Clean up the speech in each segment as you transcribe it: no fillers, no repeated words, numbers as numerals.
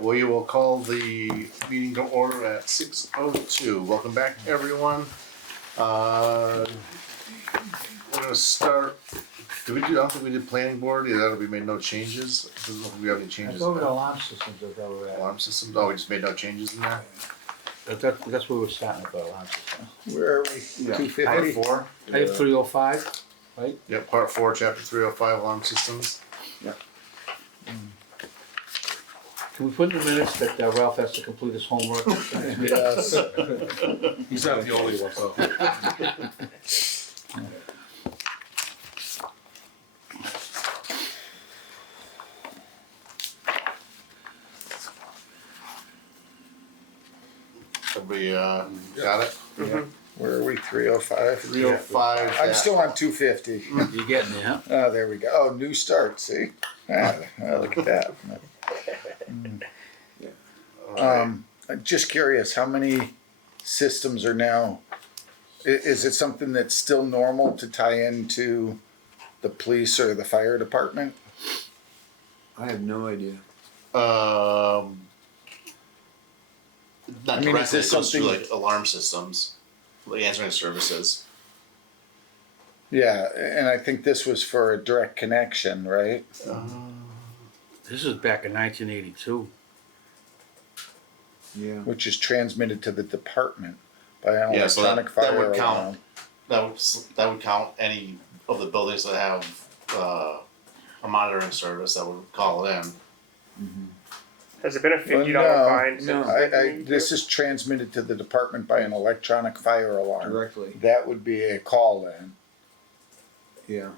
right, we will call the meeting to order at 6:02. Welcome back, everyone. We're gonna start. I don't think we did planning board. Yeah, that'll be made no changes. Doesn't look like we have any I changes. thought the alarm systems are where we're at. Alarm systems. Oh, we just made no changes in there. That's where we're starting with the alarm system. Where are we? Yeah. 250? Part 4. I have 305, right? Yeah, part 4, chapter 305, alarm systems. Can we put in the minutes that Ralph has to complete his homework? Yes. He's not the only one. So. Everybody got it? Yeah. Where are we? 305? 305. I'm still on 250. You're getting there, huh? Oh, there we go. Oh, new start. See? Look at that. I'm just curious, how many systems are now? Is it something that's still normal to tie into the police or the fire department? I have no idea. Not I mean, is directly, this it goes through something- like alarm systems, like answering services. Yeah, and I think this was for a direct connection, right? This is back in 1982. Yeah. Which is transmitted to the department by an Yeah, so electronic that fire would count. alarm. That would count any of the buildings that have a monitoring service that would call it in. Has it been a $50 Well, fine since no. 1982? This is transmitted to the department by an electronic fire alarm. Directly. That would be a call in. Yeah.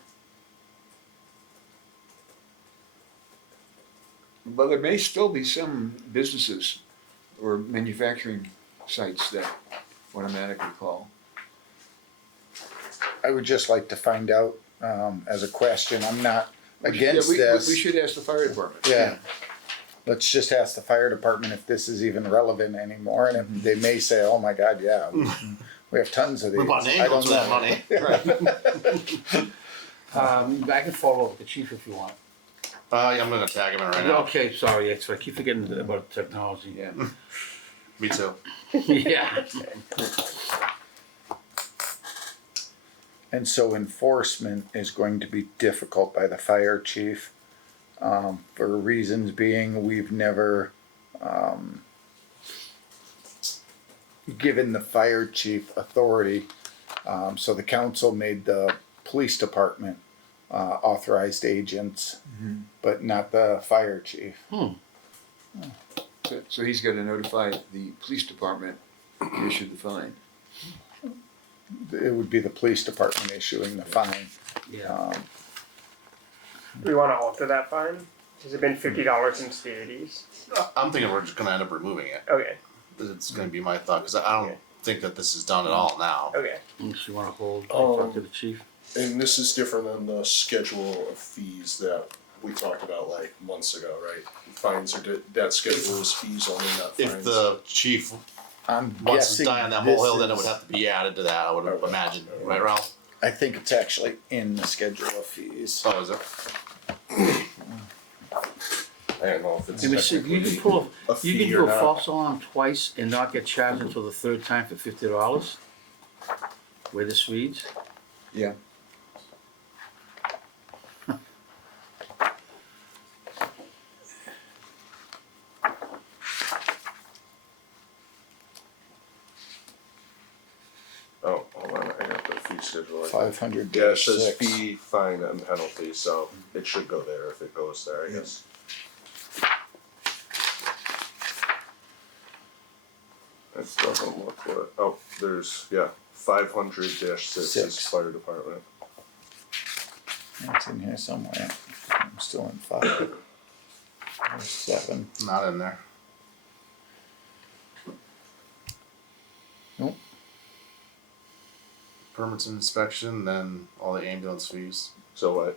But there may still be some businesses or manufacturing sites that automatically call. I would just like to find out as a question. I'm not against this. We should ask the fire department. Yeah. Let's just ask the fire department if this is even relevant anymore, and if they may say, "Oh my God, yeah, we have tons of these." We bought an I ambulance don't for that know. money. I can follow up with the chief if you want. Yeah, I'm gonna tag him in right now. Okay, sorry, I keep forgetting about technology. Yeah. Me too. Yeah. And so enforcement is going to be difficult by the fire chief, for reasons being we've never given the fire chief authority. So the council made the police department authorized agents, but not the fire chief. So he's got to notify the police department to issue the fine. It would be the police department issuing the fine. Yeah. Do we want to alter that fine? Has it been $50 since the 80s? I'm thinking we're just gonna end up removing it. Okay, It's gonna be my thought because I don't think that this is done at all now. okay. Unless you want to hold, talk to the chief. And this is different than the schedule of fees that we talked about like months ago, right? Fines are that schedule is fees only, not fines. If the chief I'm wants to guessing die on that this molehill, then it would is- have to be added to that. I would Okay. imagine, right, Ralph? I think it's actually in the schedule of fees. Oh, is it? I don't know if it's Let me see, you technically can pull, a you fee can or do a not. false alarm twice and not get charged until the third time for $50. Where this reads. Yeah. Oh, hold on, I got the fee schedule. 500 Yeah, it says 6. fee, fine, and penalty, so it should go there if it goes there, I guess. It doesn't look what, oh, there's, 500-6 is Six. fire department. It's in here somewhere. I'm still in 5. There's 7. Not in there. Nope. Permits and inspection, then all the ambulance fees. So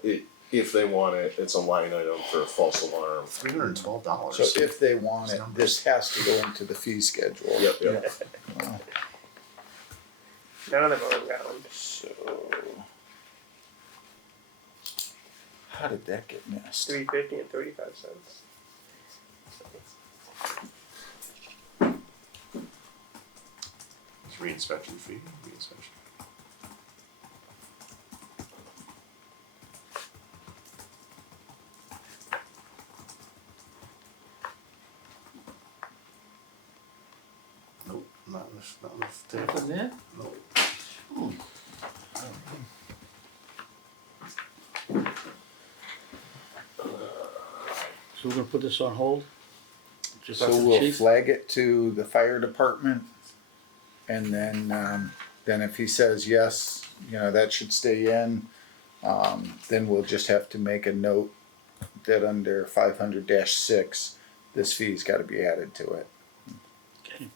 if they want it, it's a line item for a false alarm. $312. So if they want it, this has to go into the fee schedule. Yep. Wow. None of them are around. So, how did that get missed? $3.50 and 35 cents. Reinspection fee, reinspection. Nope, not enough table. Nothing there? Nope. So we're gonna put this on hold? Just So after the we'll chief? flag it to the fire department, and then if he says yes, you know, that should stay in, then we'll just have to make a note that under 500-6, this fee's gotta be added to it. Okay.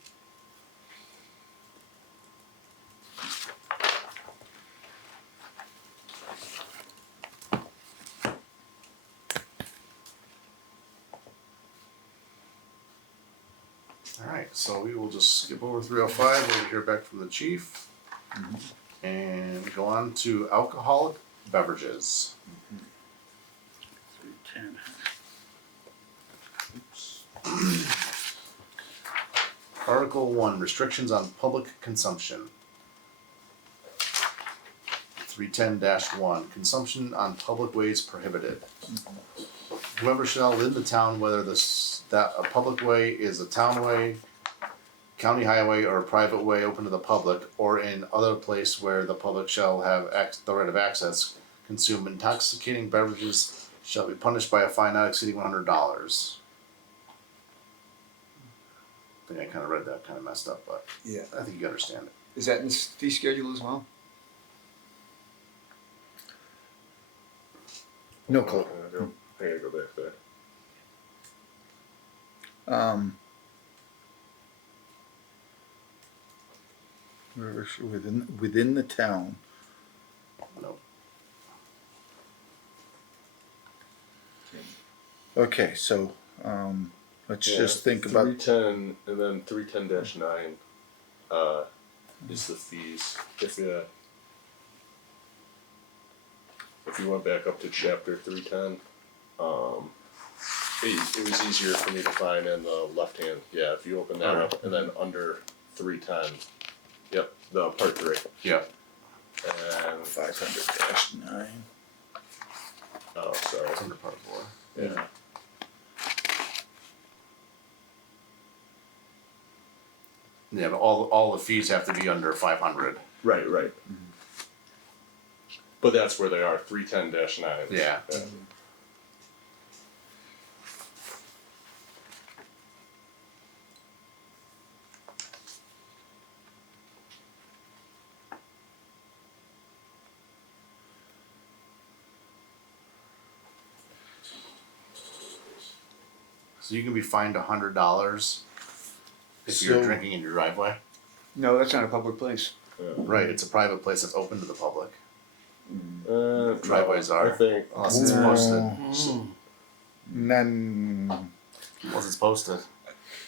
Alright, so we will just skip over 305, we'll hear back from the chief. And go on to alcoholic beverages. 310. Article 1, restrictions on public consumption. 310-1, consumption on public ways prohibited. Whoever shall within the town, whether that a public way is a town way, county highway, or a private way open to the public, or in other place where the public shall have the right of access, consume intoxicating beverages shall be punished by a fine not exceeding $100. I think I kind of read that kind of messed up, but Yeah. I think you understand it. Is that in this fee schedule as well? No clue. I gotta go back there. Within the town. No. Okay, so, let's just think about, 310 and then 310-9 is the fees. If you went back up to chapter 310, it was easier for me to find in the left hand. Yeah, if you open that up and then under 310, yep, the part 3. Yeah. And 500-9. oh, sorry. It's under part 4. Yeah. Yeah, but all the fees have to be under 500. Right. But that's where they are. 310-9. Yeah. So you can be fined $100 if you're So- drinking in your driveway. No, that's not a public place. Right, it's a private place that's open to the public. Mm. Driveways no, are. I think. Unless it's posted. None. Unless it's posted.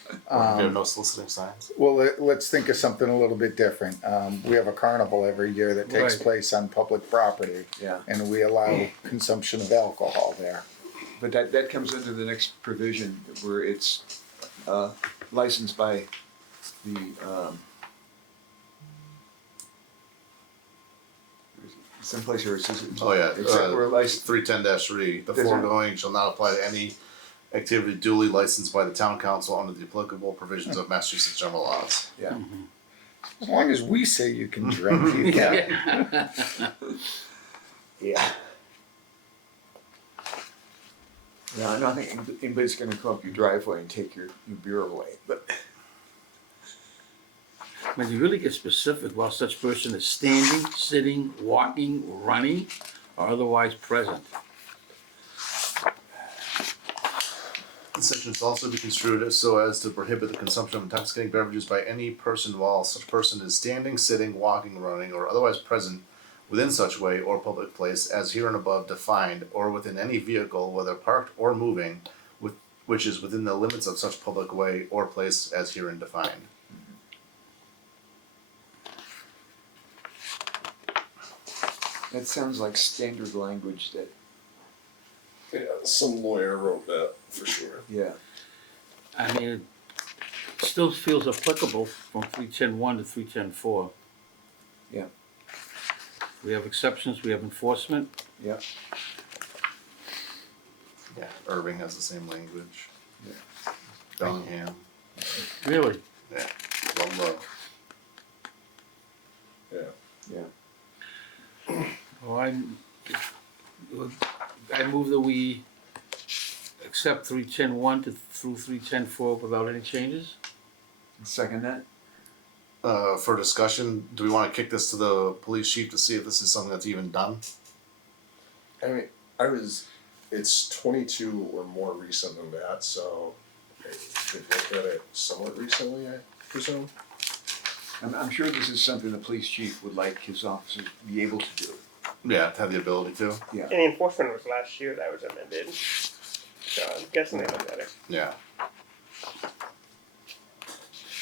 There are no soliciting signs. Well, let's think of something a little bit different. We have a carnival every year that takes Right. place on public property, Yeah. and we allow consumption of alcohol there. But that comes under the next provision where it's licensed by the someplace here it says Oh yeah, except where licensed. 310-3, the Doesn't- foregoing shall not apply to any activity duly licensed by the town council under the applicable provisions of Massachusetts general laws. Yeah. As long as we say you can drink, you can. Yeah. No, I don't think anybody's gonna come up your driveway and take your beer away, but When you really get specific, while such person is standing, sitting, walking, running, or otherwise present. This section shall also be construed as so as to prohibit the consumption of intoxicating beverages by any person while such person is standing, sitting, walking, running, or otherwise present within such way or public place as here and above defined, or within any vehicle, whether parked or moving, which is within the limits of such public way or place as herein defined. that sounds like standard language that, Yeah, some lawyer wrote that for sure. yeah. I mean, still feels applicable from 310.1 to 310.4. Yeah. We have exceptions, we have enforcement. Yeah. Yeah, Irving has the same language. Yeah. Bellingham, Really? yeah, Ludlow. Yeah. Yeah. Well, I move that we accept 310.1 to through 310.4 without any changes. Second that? For discussion, do we wanna kick this to the police chief to see if this is something that's even done? I mean, it's 22 or more recent than that, so they've looked at it somewhat recently, I presume. I'm sure this is something the police chief would like his officers to be able to do. Yeah, to have the ability to, Yeah. And the enforcement was last year that was amended. So I'm guessing they looked at it. yeah.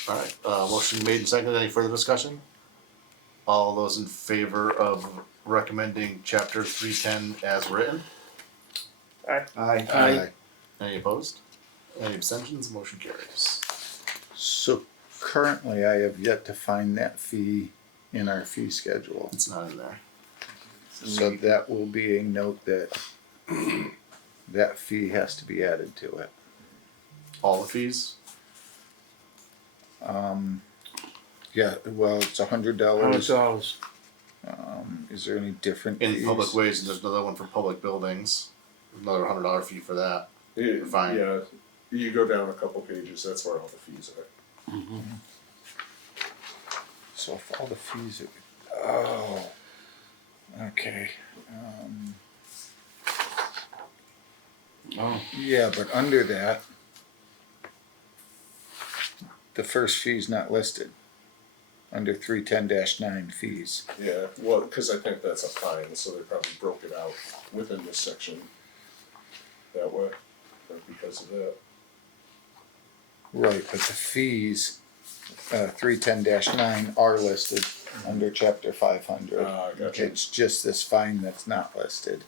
Alright, motion made and seconded, any further discussion? All those in favor of recommending chapter 310 as written? Aye. Aye. Any opposed? Any abstentions? Motion carries. So currently, I have yet to find that fee in our fee schedule. It's not in there. So that will be a note that that fee has to be added to it. All the fees? Yeah, well, it's $100. $100. Is there any different In fees? public ways, and there's another one for public buildings, another $100 fee for that. Fine. Yeah, you go down a couple pages, that's where all the fees are. So if all the fees are, oh, okay. Oh, Yeah, but under that, the first fee's not listed. Under 310-9 fees. Yeah, well, cause I think that's a fine, so they probably broke it out within this section that way, or because of that. Right, but the fees, 310-9 are listed under chapter 500. Gotcha. It's just this fine that's not listed.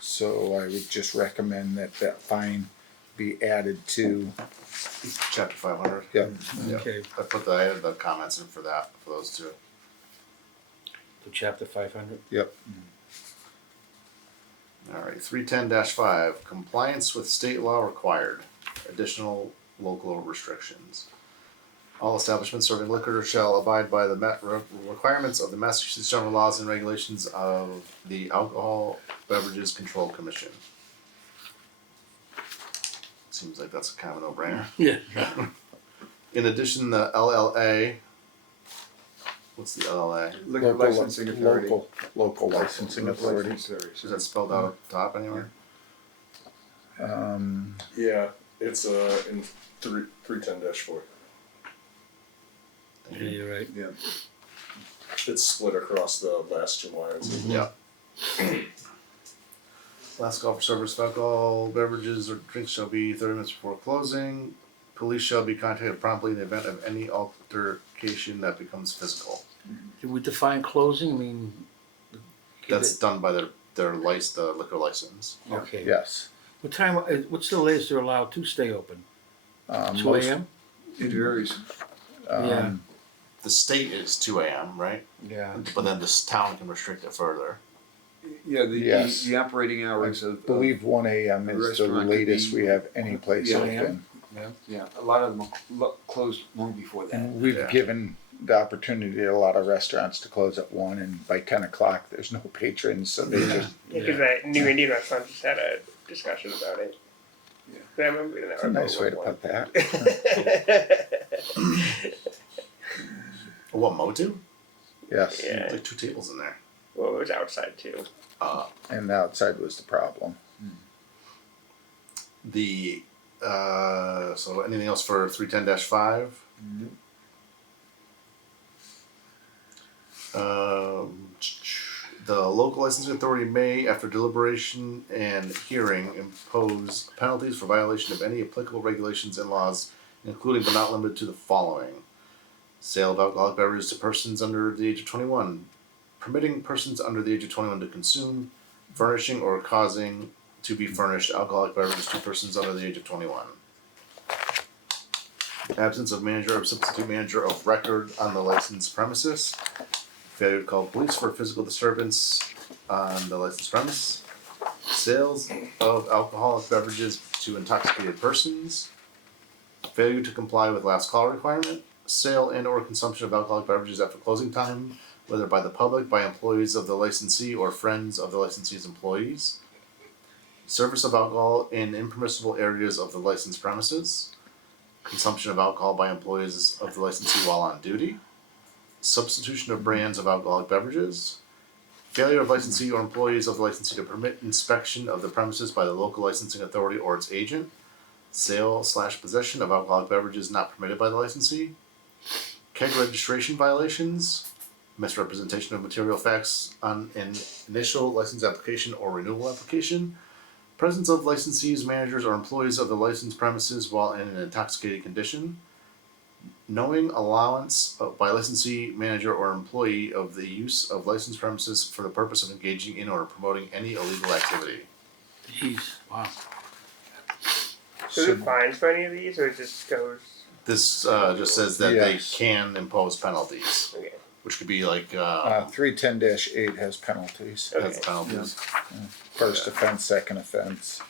So I would just recommend that that fine be added to, Chapter 500. yeah, Yeah. okay, I added the comments in for that, for those two. to chapter 500. yep. Alright, 310-5, compliance with state law required, additional local restrictions. All establishments serving liquor shall abide by the requirements of the Massachusetts General Laws and Regulations of the Alcohol Beverages Control Commission. Seems like that's kind of a no-brainer. Yeah. In addition, the LLA, what's the LLA? Liquor licensing authority. Local licensing authority. Is that spelled out at the top anywhere? Yeah, it's in 310-4. Yeah, you're right. Yeah. It's split across the last two lines. Yeah. Last call for service of alcohol beverages or drinks shall be 30 minutes before closing. Police shall be contacted promptly in the event of any altercation that becomes physical. Did we define closing? I mean, That's done by the liquor license. okay. Yes. What time? What's the latest they're allowed to stay open? 2 Most- a.m. It varies. Yeah. The state is 2 a.m., right? Yeah. But then this town can restrict it further. Yeah, Yes. the operating hours I of. believe 1 a.m. is the restaurant could latest be- we have any place Yeah. open. Yeah, a lot of them closed long before that. And we've Yeah. given the opportunity to a lot of restaurants to close at 1, and by 10 o'clock, there's no patrons, so they just, Yeah, because that New Indian restaurant just had a discussion about it. Yeah. I remember reading that. it's a nice way to article put that. at one point. What, Motu? Yes, Yeah. Like 2 tables in there. Well, it was outside too. and the outside was the problem. So anything else for 310-5? The local licensing authority may, after deliberation and hearing, impose penalties for violation of any applicable regulations and laws, including but not limited to the following: sale of alcoholic beverages to persons under the age of 21, permitting persons under the age of 21 to consume, furnishing or causing to be furnished alcoholic beverages to persons under the age of 21. Absence of manager or substitute manager of record on the licensed premises. Failure to call police for physical disturbance on the licensed premise. Sales of alcoholic beverages to intoxicated persons. Failure to comply with last call requirement. Sale and or consumption of alcoholic beverages after closing time, whether by the public, by employees of the licensee, or friends of the licensee's employees. Service of alcohol in impermissible areas of the licensed premises. Consumption of alcohol by employees of the licensee while on duty. Substitution of brands of alcoholic beverages. Failure of licensee or employees of the licensee to permit inspection of the premises by the local licensing authority or its agent. Sale/possession of alcoholic beverages not permitted by the licensee. Keg registration violations. Misrepresentation of material facts on an initial license application or renewal application. Presence of licensees, managers, or employees of the licensed premises while in an intoxicated condition. Knowing allowance by licensee, manager, or employee of the use of licensed premises for the purpose of engaging in or promoting any illegal activity. Jeez, wow. So is it fines for any of these, or it just goes? This just says that they Yes. can impose penalties, Okay. which could be like 310-8 has penalties. has penalties. First offense, second offense.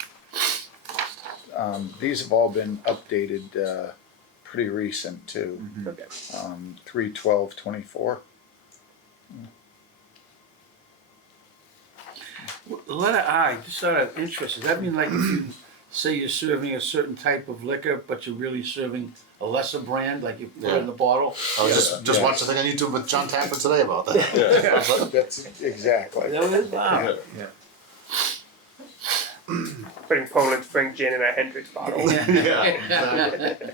These have all been updated pretty recent too. Okay. 3/12/24. Letter I, just out of interest, does that mean like if you say you're serving a certain type of liquor, but you're really serving a lesser brand, like you put it in the bottle? I was just Yeah. watched a thing on YouTube with John Tapper today about that. That's exactly. That was, wow. Putting Poland Spring gin in a Hendrix bottle. Yeah, exactly.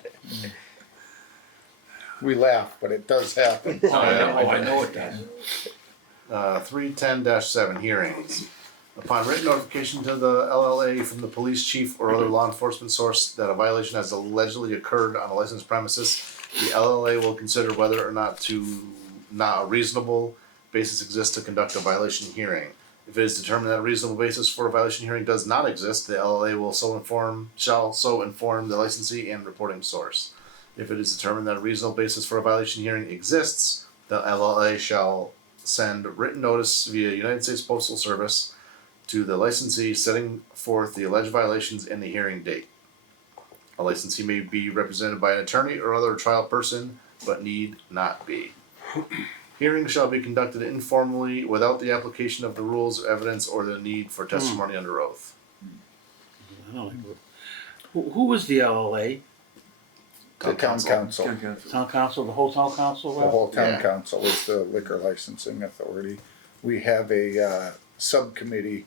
We laugh, but it does happen. Oh, I know it does. 310-7 hearings. Upon written notification to the LLA from the police chief or other law enforcement source that a violation has allegedly occurred on a licensed premises, the LLA will consider whether or not a reasonable basis exists to conduct a violation hearing. If it is determined that a reasonable basis for a violation hearing does not exist, the LLA shall so inform the licensee and reporting source. If it is determined that a reasonable basis for a violation hearing exists, the LLA shall send written notice via United States Postal Service to the licensee setting forth the alleged violations and the hearing date. A licensee may be represented by an attorney or other trial person, but need not be. Hearings shall be conducted informally without the application of the rules of evidence or the need for testimony under oath. Who was the LLA? The town council. Town council, the whole town council? The whole town Yeah. council is the liquor licensing authority. We have a subcommittee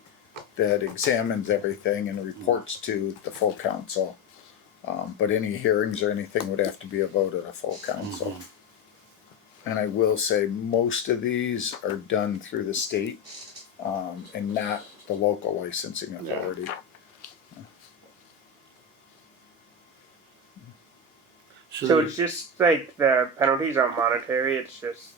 that examines everything and reports to the full council. But any hearings or anything would have to be a vote of the full council. And I will say most of these are done through the state and not the local licensing authority. So it's just like the penalties aren't monetary, it's just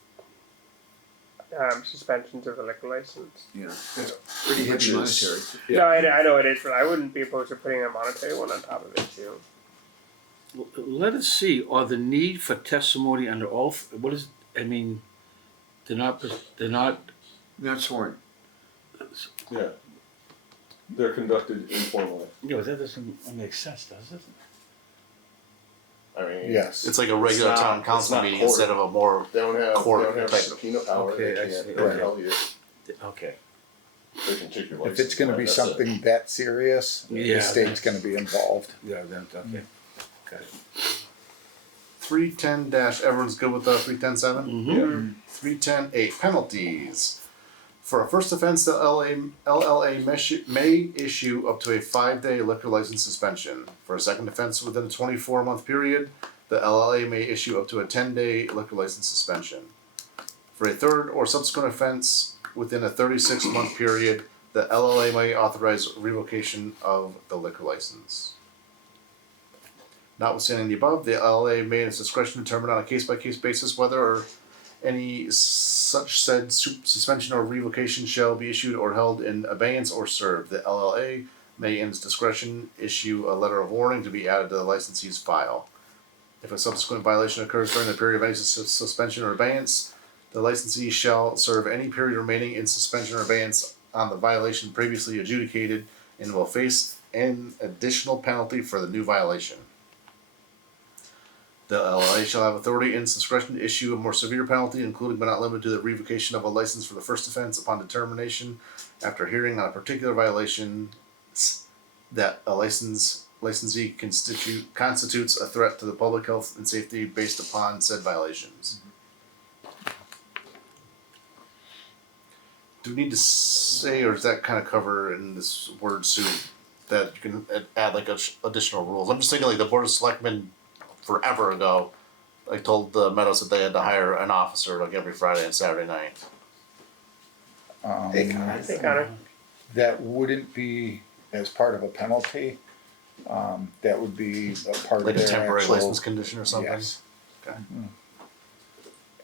suspensions of the liquor license. Yeah, that's pretty Which heavy is- monetary. No, I know it is, but I wouldn't be opposed to putting a monetary one on top of it too. Let us see, or the need for testimony under oath, what is, I mean, they're not, Not sworn. Yeah. They're conducted informally. you know, that doesn't make sense, does it? I mean, Yes. It's like a regular It's not- town council it's not meeting court. instead of a more, they don't have Court type of- subpoena power. Okay, I They see. can't Right. tell you. Okay. They can take your license. If it's gonna away, be that's it. something that serious, Yeah, the state's gonna be involved. Yeah, then, okay. Got it. 310 everyone's good with 310-7? Mm-hmm. 310-8 penalties. For a first offense, the LLA may issue up to a 5-day liquor license suspension. For a second offense within a 24-month period, the LLA may issue up to a 10-day liquor license suspension. For a third or subsequent offense within a 36-month period, the LLA may authorize revocation of the liquor license. Notwithstanding the above, the LLA may in its discretion determine on a case-by-case basis whether or any such said suspension or revocation shall be issued or held in abeyance or served. The LLA may in its discretion issue a letter of warning to be added to the licensee's file. If a subsequent violation occurs during the period of any suspension or abeyance, the licensee shall serve any period remaining in suspension or abeyance on the violation previously adjudicated and will face an additional penalty for the new violation. The LLA shall have authority in its discretion to issue a more severe penalty, including but not limited to the revocation of a license for the first offense upon determination after hearing on a particular violation that a licensee constitutes a threat to the public health and safety based upon said violations. Do we need to say, or does that kind of cover in this word soup that you can add like additional rules? I'm just thinking like the Board of Selectmen forever ago, like told the Meadows that they had to hire an officer like every Friday and Saturday night. They kind of. That wouldn't be as part of a penalty. That would be a part Like of a their temporary actual, license condition or something? Yes. Okay.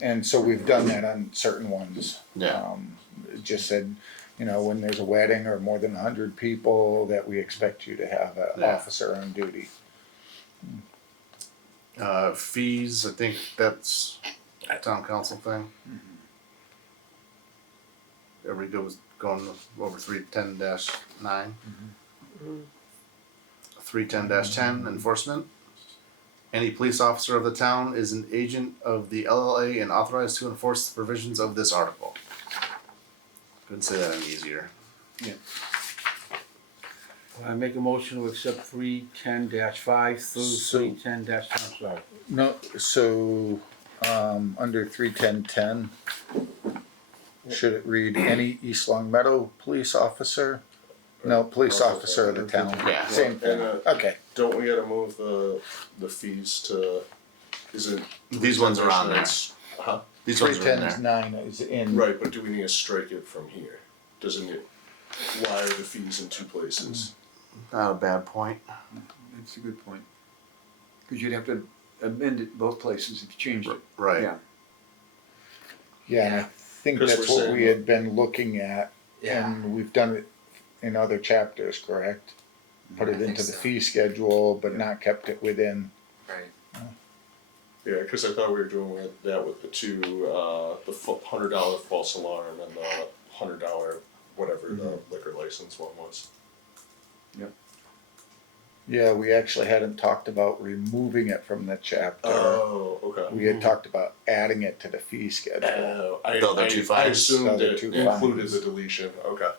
And so we've done that on certain ones. Yeah. It just said, you know, when there's a wedding or more than 100 people, that we expect you to have an Yeah. officer on duty. Fees, I think that's a town council thing. Everybody goes going over 310-9. 310-10 enforcement. Any police officer of the town is an agent of the LLA and authorized to enforce the provisions of this article. Couldn't say that any easier. I make a motion to accept 310-5 through So- 310-10, sorry. No, so, under 31010, should it read any East Long Meadow police officer? No, police officer of the town. Yeah. Same thing. And, Okay. Don't we gotta move the fees to, is it? These ones are on there. It's- Huh? These ones are in there. 310-9 is in. Right, but do we need to strike it from here? Doesn't it, why are the fees in two places? Not a bad point. That's a good point. Cause you'd have to amend it both places if you changed it. Right. Yeah. Yeah, and I think 'Cause that's we're what saying- we had been looking at, Yeah. and we've done it in other chapters, correct? Put I it think into the so. fee schedule, but not kept it within. Right. Yeah, cause I thought we were doing that with the two, the $100 false alarm and the $100 whatever the liquor license one was. Yeah, we actually hadn't talked about removing it from the chapter. Oh, okay. We had talked about adding it to the fee schedule. I The other two I fines. assumed The other it two included fines. the deletion, okay.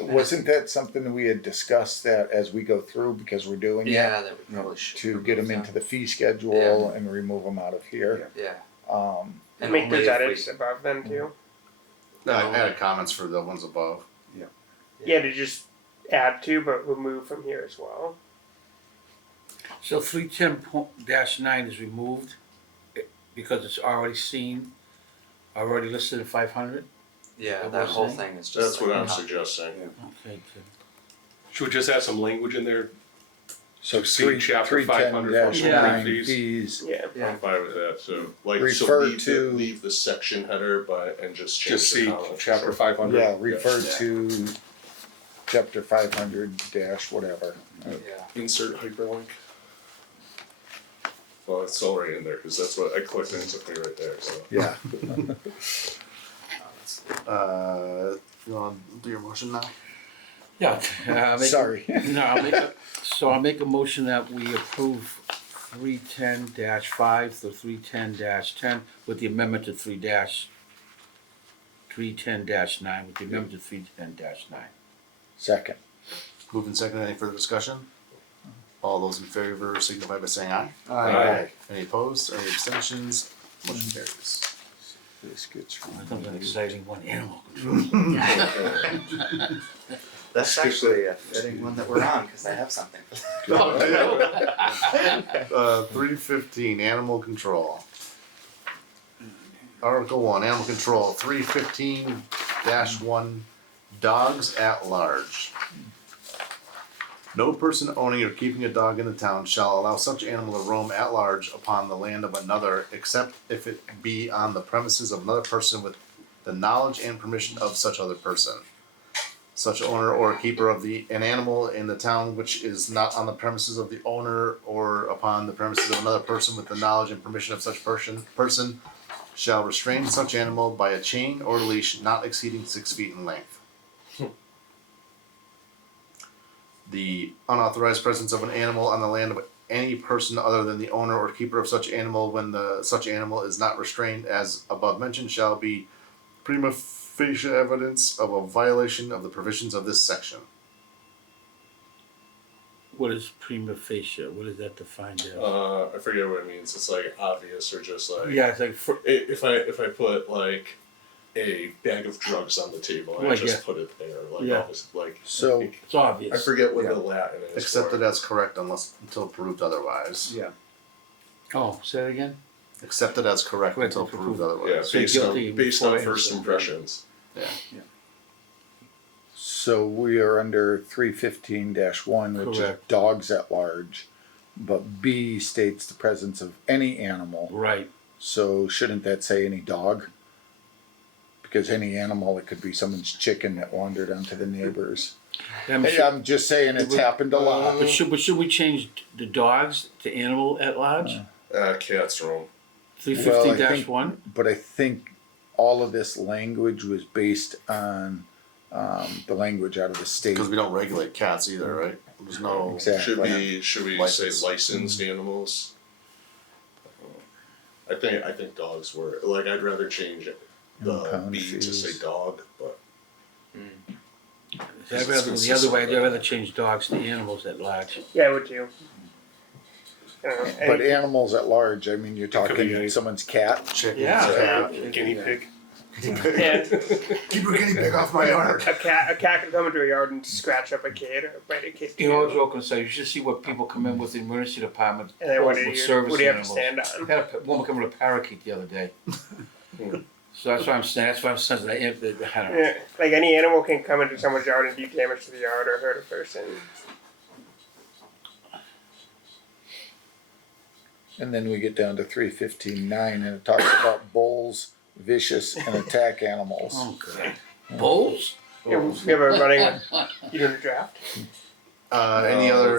Wasn't that something that we had discussed that as we go through, because we're doing it, Yeah, that we probably should. to get them remove into the fee schedule and remove them out of here? Yeah. And Make only those if edits above then too. I added comments for the ones above. Yeah, to just add to, but remove from here as well. So 310-9 is removed because it's already seen, already listed at 500? Yeah, What that was whole it? thing is just. That's what like I'm not- suggesting. Okay, good. Should we just add some language in there? So To see chapter 500 for 310-9 fees. fees. Yeah. Yeah. I'm fine with that, so like, Refer so leave to- leave the section header, but, and just change Just the see column. chapter 500. Yeah, refer Yeah. to chapter 500 dash whatever. Yeah. Insert hyperlink. Well, it's already in there, cause that's what, I clicked and it took me right there, so. Yeah. You wanna do your motion now? Yeah. Sorry. No, I'll make a motion that we approve 310-5 through 310-10 with the amendment to 310-9 with the amendment to 310-9. Second. Moving second, any further discussion? All those in favor signify by saying aye. Aye. Any opposed, any abstentions? Motion carries. This gets That comes an exciting one, animal. That's actually a fitting one that we're on because I have something. 315, animal control. Article 1, animal control, 315-1, dogs at large. No person owning or keeping a dog in the town shall allow such animal to roam at large upon the land of another, except if it be on the premises of another person with the knowledge and permission of such other person. such owner or keeper of an animal in the town which is not on the premises of the owner or upon the premises of another person with the knowledge and permission of such person shall restrain such animal by a chain or leash not exceeding 6 feet in length. The unauthorized presence of an animal on the land of any person other than the owner or keeper of such animal when such animal is not restrained as above mentioned shall be prima facie evidence of a violation of the provisions of this section. What is prima facie? What is that defined as? I forget what it means. It's like obvious or just like Yeah, it's like if I put like a bag of drugs on the table and I Like, just yeah. put it there, like Yeah. almost, like So- it's obvious. I forget what Yeah. the Latin is. Accepted for it. as correct until proved otherwise. Yeah. Oh, say that again. Accepted as correct Correct until until proved proved. Yeah, otherwise. Say guilty based before on first anything. impressions. So we are under 315-1, which Correct. is dogs at large. But B states the presence of any animal. Right. So shouldn't that say any dog? Because any animal, it could be someone's chicken that wandered onto the neighbors. I'm Hey, sure- I'm just saying it's happened a lot. but should we change the dogs to animal at large? Cat's room. 315-1? But I think all of this language was based on the language out of the state. Because we don't regulate cats either, right? There's no. Exactly. Should we License. say licensed animals? I think dogs were like I'd rather change the Impound B to say fees. dog, but I'd rather, the other way, I'd rather change dogs to animals at large. Yeah, I would too. And But animals at large, I mean, you're could be talking any- someone's cat. Chicken. Yeah. Guinea pig. yeah, Keep your guinea pig off my yard. a cat could come into a yard and scratch up a kid or bite a kid. You know, I was too. joking, so you should see what people come in with the emergency department. And then what do with you service what do you have to animals. stand I on? had a woman come with a parakeet the other day. So that's why I'm saying, that's why I'm saying, I don't know. Yeah, like any animal can come into someone's yard and do damage to the yard or hurt a person. And then we get down to 315-9, and it talks about bulls, vicious, and attack animals. Oh, God. Bulls? You ever running? You doing a draft? Any other?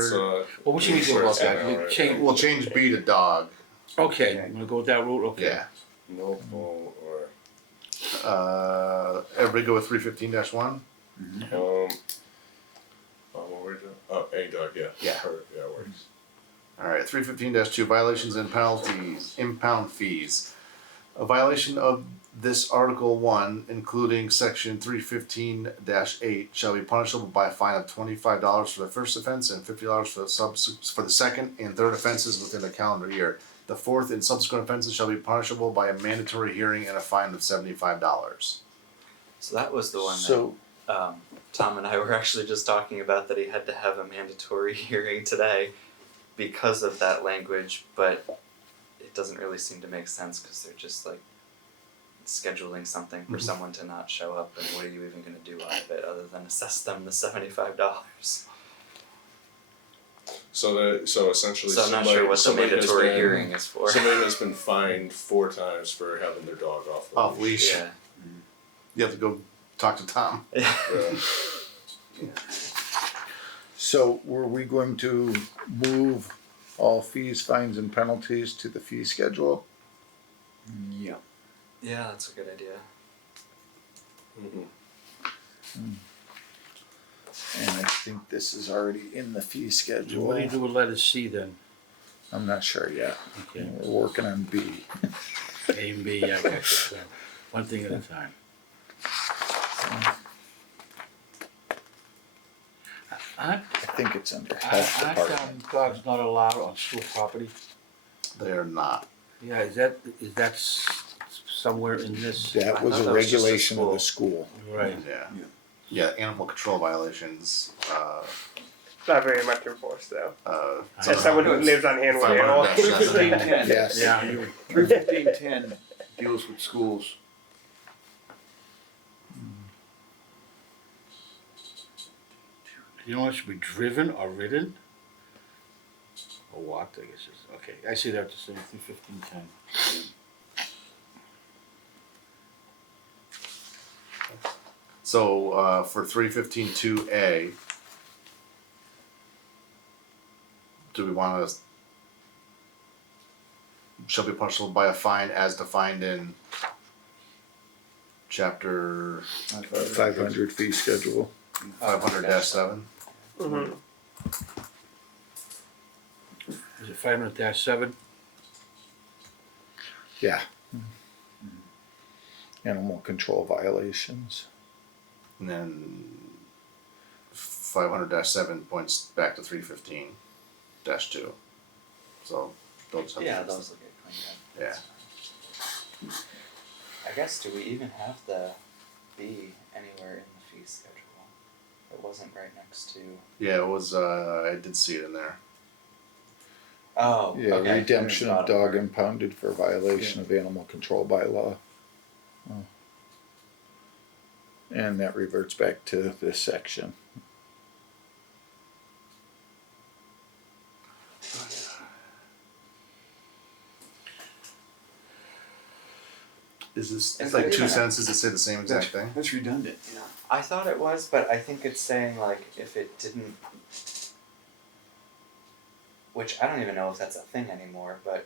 Well, what should we do about that? We change, We'll change B to dog. okay, I'm gonna go with that route, okay. Yeah. no bull or Everybody go with 315-1. what were we doing? Oh, any dog, yeah. Yeah. Yeah, it works. All right, 315-2 violations and penalties, impound fees. A violation of this Article 1, including Section 315-8, shall be punishable by a fine of $25 for the first offense and $50 for the second and third offenses within a calendar year. The fourth and subsequent offenses shall be punishable by a mandatory hearing and a fine of $75. So that was the one So, that Tom and I were actually just talking about, that he had to have a mandatory hearing today because of that language, but it doesn't really seem to make sense because they're just like scheduling something for someone to not show up, and what are you even going to do out of it other than assess them the $75? So essentially, So I'm not sure what the somebody has mandatory been- hearing is for. Somebody has been fined 4 times for having their dog off the Off leash. Yeah. You have to go talk to Tom. Yeah. so were we going to move all fees, fines, and penalties to the fee schedule? Yeah. Yeah, that's a good idea. Mhm. And I think this is already in the fee schedule. What do you do with letter C then? I'm not sure yet. Okay, We're working on B. A and B, yeah, okay, so one thing at a time. Aren't, I think it's under health aren't department. dogs not allowed on school property? They are not. Yeah, is that somewhere in this? That I was thought a that was just a regulation of the school. Right. Yeah. Yeah, animal control violations. Not very much enforced though. As Somehow someone who lives on Hanwood Hill. 31510. Yes. Yeah. 31510 deals with schools. You know what should be driven or ridden? Or walked, I guess it's, okay, I see that to say 315-10. So, for 315-2A, do we wanna, shall be punishable by a fine as defined in chapter 500 fee schedule. 500-7? Mm-hmm. Is it 500-7? Yeah. Animal control violations. And then 500-7 points back to 315-2. So, those have. Yeah, those will get cleaned up. Yeah. I guess, do we even have the B anywhere in the fee schedule? It wasn't right next to. Yeah, it was, I did see it in there. Oh, Yeah, okay. redemption of Bottom dog part. impounded for violation of animal control bylaw. Oh. And that reverts back to this section. Is this, And it's like wait a 2 minute. sentences that say the same exact thing? That's redundant, you know. I thought it was, but I think it's saying like if it didn't, which I don't even know if that's a thing anymore, but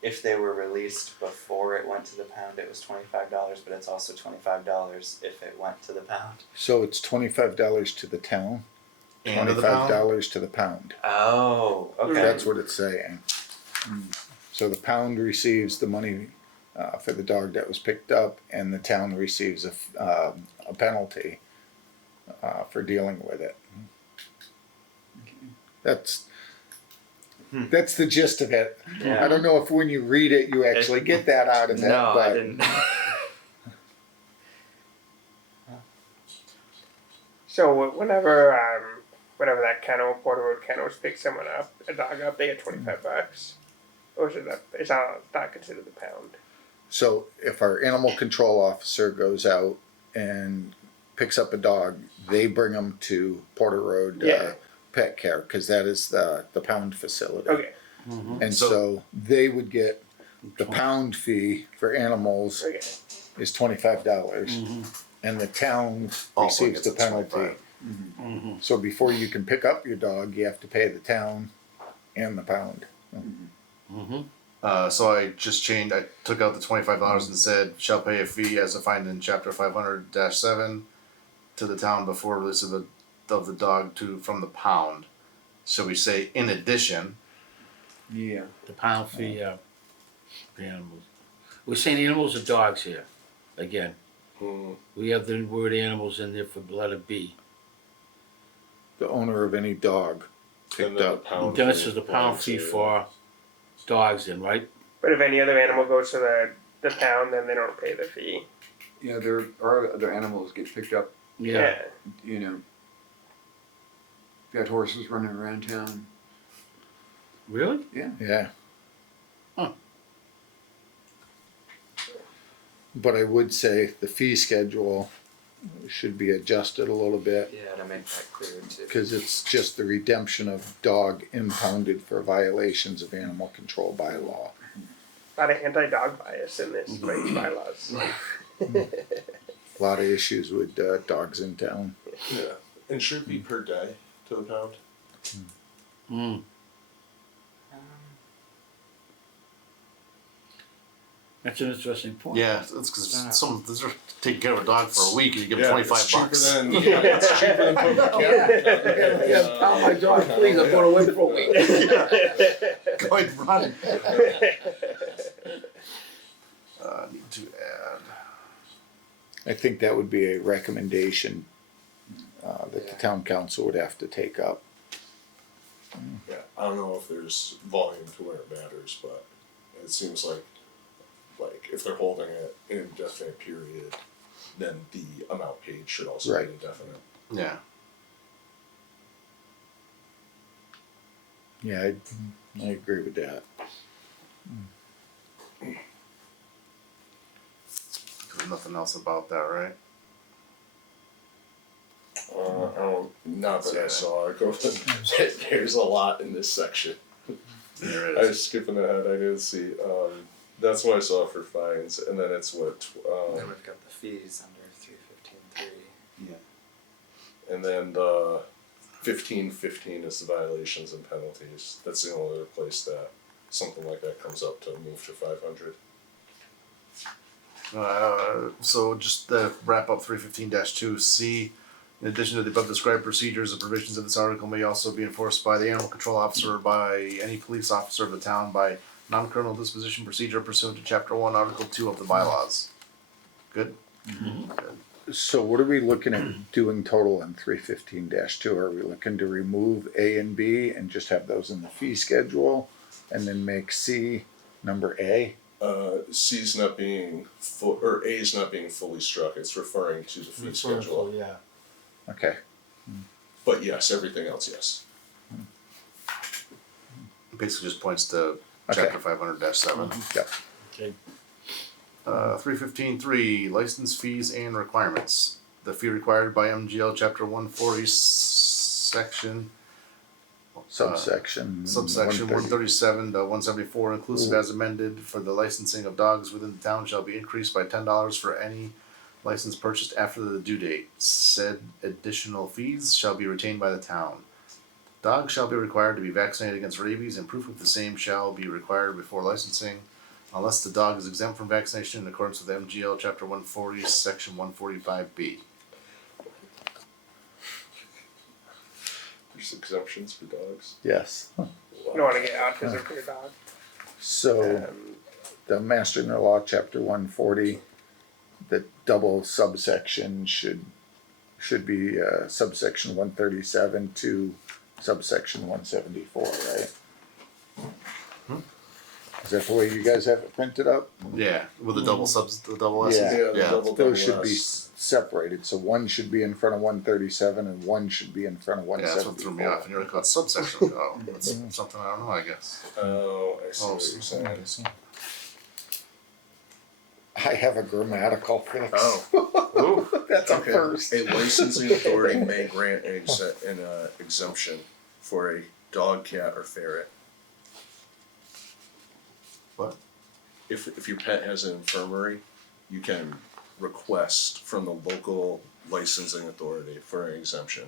if they were released before it went to the pound, it was $25, but it's also $25 if it went to the pound. So it's $25 to the town, And to the pound? $25 to the pound. Oh, okay. That's what it's saying. So the pound receives the money for the dog that was picked up, and the town receives a penalty for dealing with it. That's the gist of it. Yeah. I don't know if when you read it you actually get that out of it. No, but I didn't. So whenever that kennel, Porter Road Kennels picks someone up, a dog up, they get $25. Or is that not considered the pound? So if our animal control officer goes out and picks up a dog, they bring them to Porter Road Yeah. Pet Care, because that is the pound facility. Okay. And So- so they would get the pound fee for animals Okay. is $25, and the town Also receives gets the a penalty. 25. So before you can pick up your dog, you have to pay the town and the pound. So I just changed, I took out the $25 and said, shall pay a fee as defined in chapter 500-7 to the town before release of the dog from the pound. So we say in addition, Yeah. The pound fee, for animals. We're saying animals or dogs here, again. We have the word animals in there for letter B. The owner of any dog And picked then the up. pound Then this fee is the pound applies fee to- for dogs then, right? But if any other animal goes to the pound, then they don't pay the fee. Yeah, there are other animals get picked up, Yeah. you know. Got horses running around town. Really? Yeah. Huh. But I would say the fee schedule should be adjusted a little bit, Yeah, to make that clear too. because it's just the redemption of dog impounded for violations of animal control bylaw. A lot of anti-dog bias in this by these bylaws. A lot of issues with dogs in town. Yeah, and should it be per day to the pound? Mm. That's an interesting point. yeah, that's because some, these are taking care of a dog for a week and you give them Yeah, $25. it's cheaper than, yeah, it's cheaper than putting a cat. Tell my dog, please, I'm going away for a week. Go ahead and run. Need to add. I think that would be a recommendation that the town council would have to take up. Yeah, I don't know if there's volume to where it matters, but it seems like if they're holding it an indefinite period, then the amount paid should also Right. be indefinite. Yeah. Yeah, I agree with that. There's nothing else about that, right? I don't, not that I Yeah. saw it go, there's a lot in this section. There I is. was skipping ahead, I didn't see, that's what I saw for fines, and then it's what, Then we've got the fees under And then the 1515 is the violations and penalties. That's the only other place that something like that comes up to move to 500. So just to wrap up 315-2C, in addition to the above described procedures, the provisions of this article may also be enforced by the animal control officer or by any police officer of the town by non-criminal disposition procedure pursuant to Chapter 1, Article 2 of the bylaws. Good? Good. So what are we looking at doing total in 315-2? Are we looking to remove A and B and just have those in the fee schedule and then make C number A? C's not being or A's not being fully struck. It's referring to the fee schedule. Yeah. Okay. But yes, everything else, yes. Basically just points to Okay. Chapter 500-7. Yep. Okay. 315-3, license fees and requirements. The fee required by MGL Chapter 140, Section Subsection 137 to 174, inclusive as amended, for the licensing of dogs within the town shall be increased by $10 for any license purchased after the due date. Said additional fees shall be retained by the town. Dogs shall be required to be vaccinated against rabies, and proof of the same shall be required before licensing, unless the dog is exempt from vaccination in accordance with MGL Chapter 140, Section 145B. There's exemptions for dogs. Yes. You don't want to get autism for your dog. So Um, the Master General Law, Chapter 140, the double subsection should be subsection 137 to subsection 174, right? Is that the way you guys have it printed up? Yeah, with the double the double S's. Yeah. the double Those should be S. separated, so one should be in front of 137 and one should be in front of Yeah, that's what threw me 174. off. And you're like, oh, it's subsection. Oh, that's something I don't know, I guess. Oh, I see Oh, what you're saying. I have a grammatical fix. Oh, That's a okay. first. A licensing authority may grant an exemption for a dog, cat, or ferret. What? If your pet has an infirmary, you can request from the local licensing authority for an exemption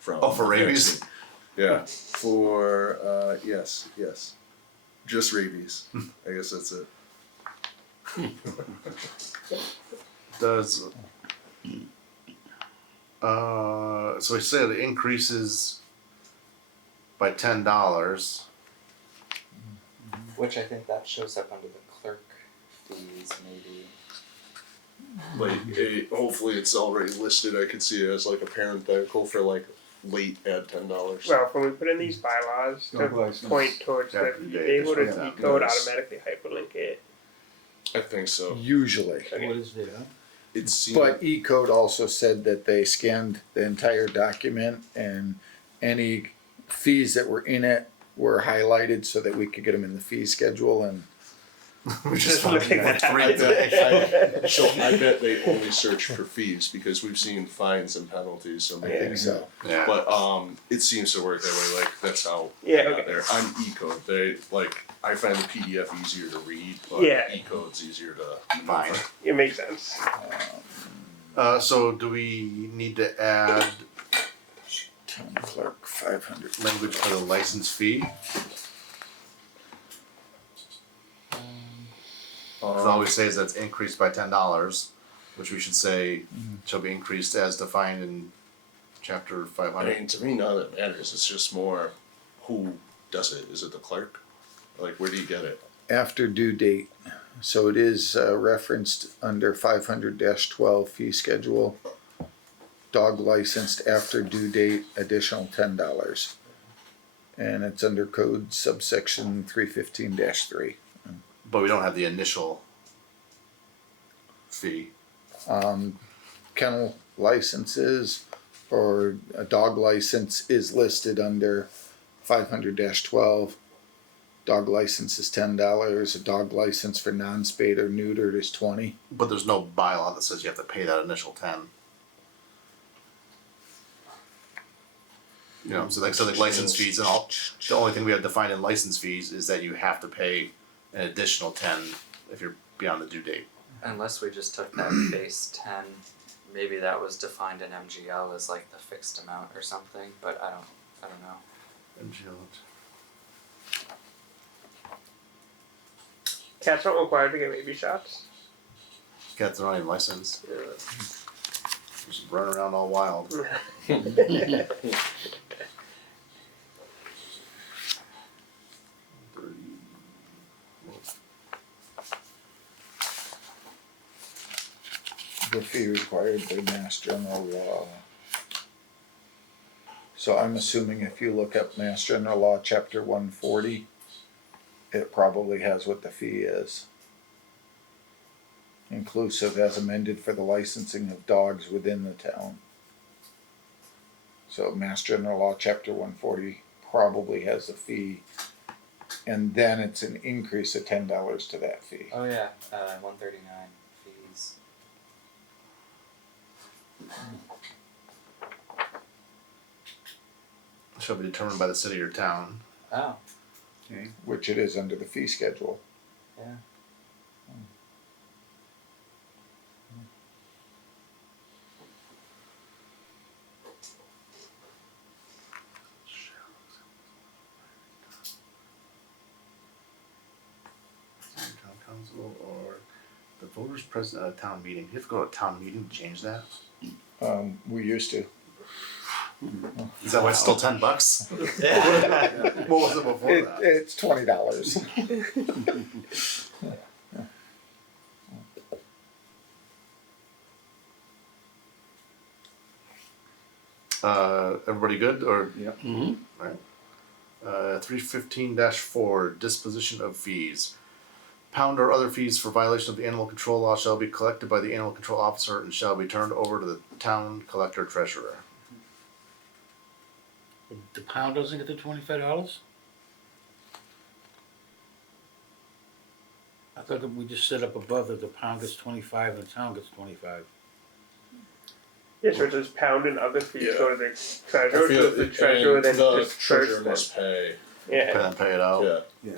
from. Oh, for rabies? vaccine. Yeah, for yes, just rabies. I guess that's it. Does so we said it increases by $10. Which I think that shows up under the clerk fees, maybe. Like, hopefully it's already listed. I could see it as like a parenthetical for like late add $10. well, when we put in these bylaws to Dog license. point towards Yeah, the yeah, able to just write that. decode Yes. automatically hyperlink it. I think so. Usually. Okay. What is there? It seemed. But E-code also said that they scanned the entire document and any fees that were in it were highlighted so that we could get them in the fee schedule, and Which is Look funny. at that. Read that. So I bet they only search for fees because we've seen fines and penalties. So I maybe. think so. Yeah. But it seems to work that way. Like that's how Yeah, I got okay. there. I'm E-code. They like I find the PDF easier to read, but Yeah. E-code's easier to Fine. It makes sense. So do we need to add Town clerk, 500. language for the license fee? Because all we say is that's increased by $10, which we should say shall be increased as defined in Chapter I 500. mean, to me, none of that matters. It's just more who does it. Is it the clerk? Like, where do you get it? After due date. So it is referenced under 500-12 fee schedule. Dog licensed after due date, additional $10. And it's under code subsection 315-3. But we don't have the initial fee. Kennel licenses or a dog license is listed under 500-12. Dog license is $10. A dog license for non-spayed or neutered is $20. But there's no bylaw that says you have to pay that initial 10. You know, so like license fees and all, the only thing we have defined in license fees is that you have to pay an additional 10 if you're beyond the due date. Unless we just took that base 10, maybe that was defined in MGL as like the fixed amount or something, but I don't know. Cats aren't required to get rabies shots. Cats are not even licensed. Yeah. Just run around all wild. The fee required by Mass General Law. So I'm assuming if you look up Mass General Law, Chapter 140, it probably has what the fee is. Inclusive as amended for the licensing of dogs within the town. So Mass General Law, Chapter 140 probably has a fee. And then it's an increase of $10 to that fee. Oh yeah, 139 fees. Shall be determined by the city or town. Oh, Okay. Which it is under the fee schedule. yeah. Town council or the voters present at a town meeting. You have to go to a town meeting to change that? We used to. Is that why it's still $10? What was it before that? It's $20. Everybody good or? Yep. Mm-hmm. Right. 315-4, disposition of fees. Pound or other fees for violation of the animal control law shall be collected by the animal control officer and shall be turned over to the town collector treasurer. The pound doesn't get the $25? I thought that we just set up above that the pound gets 25 and the town gets 25. Yeah, so it says pound and other fees Yeah. go to the I treasurer, feel so the and treasurer then the disperses treasurer them. must pay. Yeah. Pay it out. Yeah.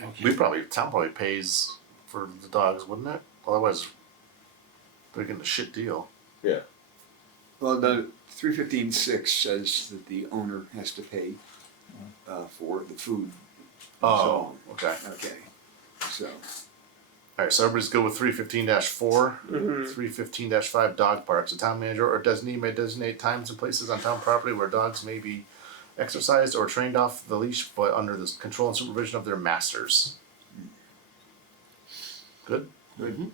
Okay. Town probably pays for the dogs, wouldn't it? Otherwise, they're getting a shit deal. Well, the 315.6 says that the owner has to pay for the food. Oh, okay. Okay, so, Alright, so everybody's good with 315-4. Mhm. 315-5, dog parks. A town manager or designee may designate times and places on town property where dogs may be exercised or trained off the leash, but under the control and supervision of their masters. Good? Mm-hmm.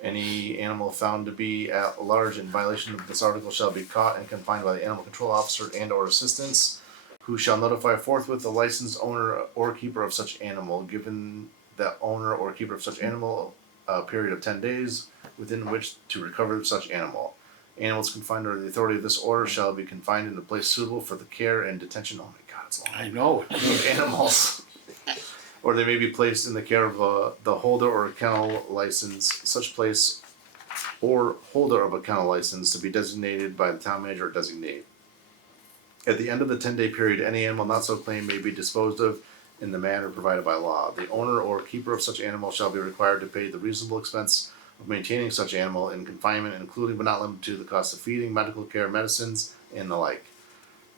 Any animal found to be at large in violation of this article shall be caught and confined by the animal control officer and or assistants, who shall notify forthwith the licensed owner or keeper of such animal, given the owner or keeper of such animal a period of 10 days within which to recover such animal. Animals confined under the authority of this order shall be confined in a place suitable for the care and detention, oh my god, it's long, I know it. of animals. Or they may be placed in the care of the holder or kennel license, such place or holder of a kennel license to be designated by the town manager or designate. At the end of the 10-day period, any animal not so claimed may be disposed of in the manner provided by law. The owner or keeper of such animal shall be required to pay the reasonable expense of maintaining such animal in confinement, including but not limited to the cost of feeding, medical care, medicines, and the like.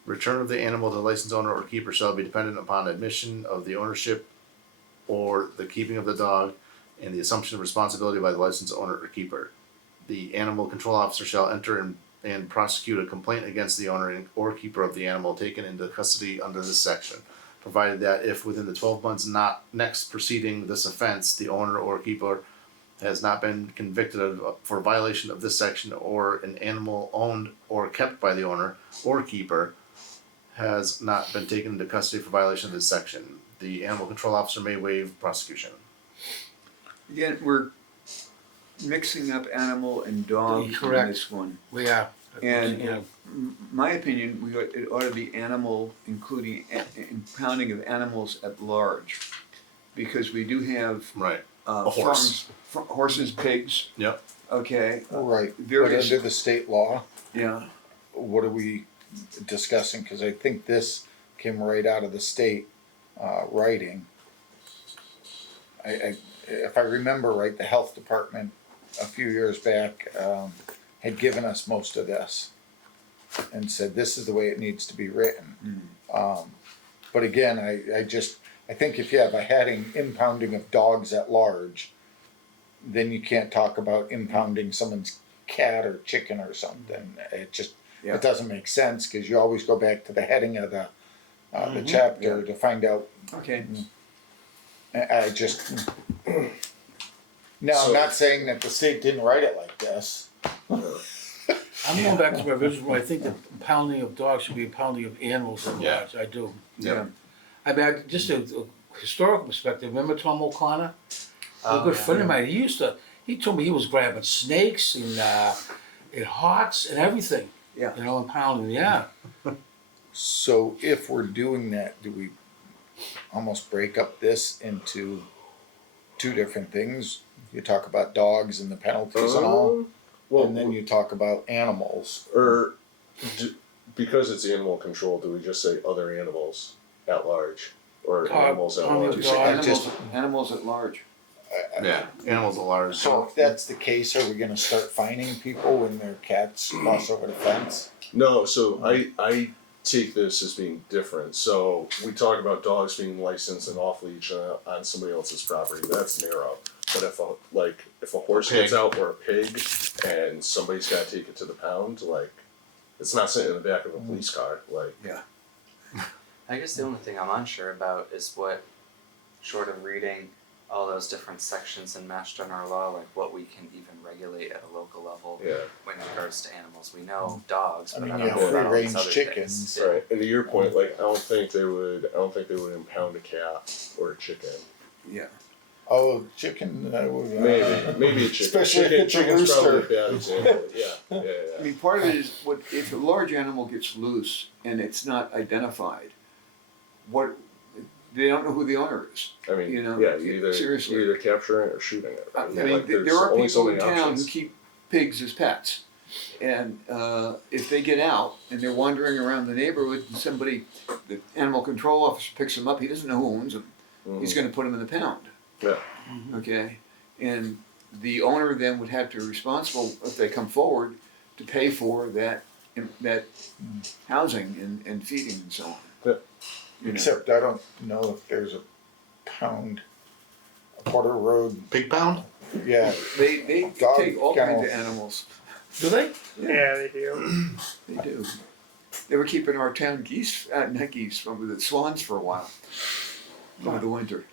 Return of the animal to the licensed owner or keeper shall be dependent upon admission of the ownership or the keeping of the dog and the assumption of responsibility by the licensed owner or keeper. The animal control officer shall enter and prosecute a complaint against the owner or keeper of the animal taken into custody under this section, provided that if within the 12 months not next preceding this offense, the owner or keeper has not been convicted of for violation of this section, or an animal owned or kept by the owner or keeper has not been taken into custody for violation of this section, the animal control officer may waive prosecution. again, we're mixing up animal and dog in Correct. this one. We are. And Yeah. My opinion, it ought to be animal, including impounding of animals at large. Because we do have Right. farms, horse. Horses, pigs, Yep. okay, Right, but various, under the state law, yeah, what are we discussing? Cause I think this came right out of the state, writing. If I remember right, the health department a few years back, had given us most of this and said, this is the way it needs to be written. But again, I think if you have a heading, impounding of dogs at large, then you can't talk about impounding someone's cat or chicken or something. It just, Yeah. it doesn't make sense, because you always go back to the heading of the chapter to find out. Okay. I just, now, I'm not saying that the state didn't write it like this. I'm going back to my original, I think the pounding of dogs should be a pounding of animals at Yeah. large, I do. Yeah. I mean, just a historical perspective, remember Tom O'Connor? A good yeah. friend of mine, he told me he was grabbing snakes and hawks and everything. Yeah. You know, and pounding, yeah. So if we're doing that, do we almost break up this into two different things? You talk about dogs and the penalties and all, Well, and then you talk about animals. or because it's animal control, do we just say other animals at large, or Dog- animals at only large? dog. Animals at large. Yeah, animals at large. So if that's the case, are we gonna start fining people when their cats cross over the fence? No, so I take this as being different. So we talk about dogs being licensed and off leash on somebody else's property. That's narrow. But if a horse gets out or a pig and somebody's got to take it to the pound, like it's not sitting in the back of a police car. Like I guess the only thing I'm unsure about is what, short of reading all those different sections in Mass General Law, like what we can even regulate at a local level yeah, in regards to animals. We know dogs, I but mean, I you don't have know about all these free-range other chickens. things. right. And to your point, like I don't think they would impound a cat or a chicken. Yeah. Oh, chicken, Maybe a chicken. Especially if it's a Chicken's probably rooster. a bad example. Yeah. I mean, part of it is what if a large animal gets loose and it's not identified. What they don't know who the owner is. I mean, You know, yeah, you seriously. either capturing it or shooting it. I Right? mean, Like, there there's are only so people in many town options. who keep pigs as pets, and if they get out and they're wandering around the neighborhood, and the animal control officer picks them up, he doesn't know who owns them. He's going to put them in the pound. Yeah. Okay, and the owner then would have to be responsible if they come forward to pay for that housing and feeding and so on. Yeah. You know. Except I don't know if there's a pound, a Porter Road, Pig pound? yeah. They Dog take all kinds of kennel. animals. Do they? Yeah, they do. They do. They were keeping our town geese, not geese, but the swans for a while over the winter.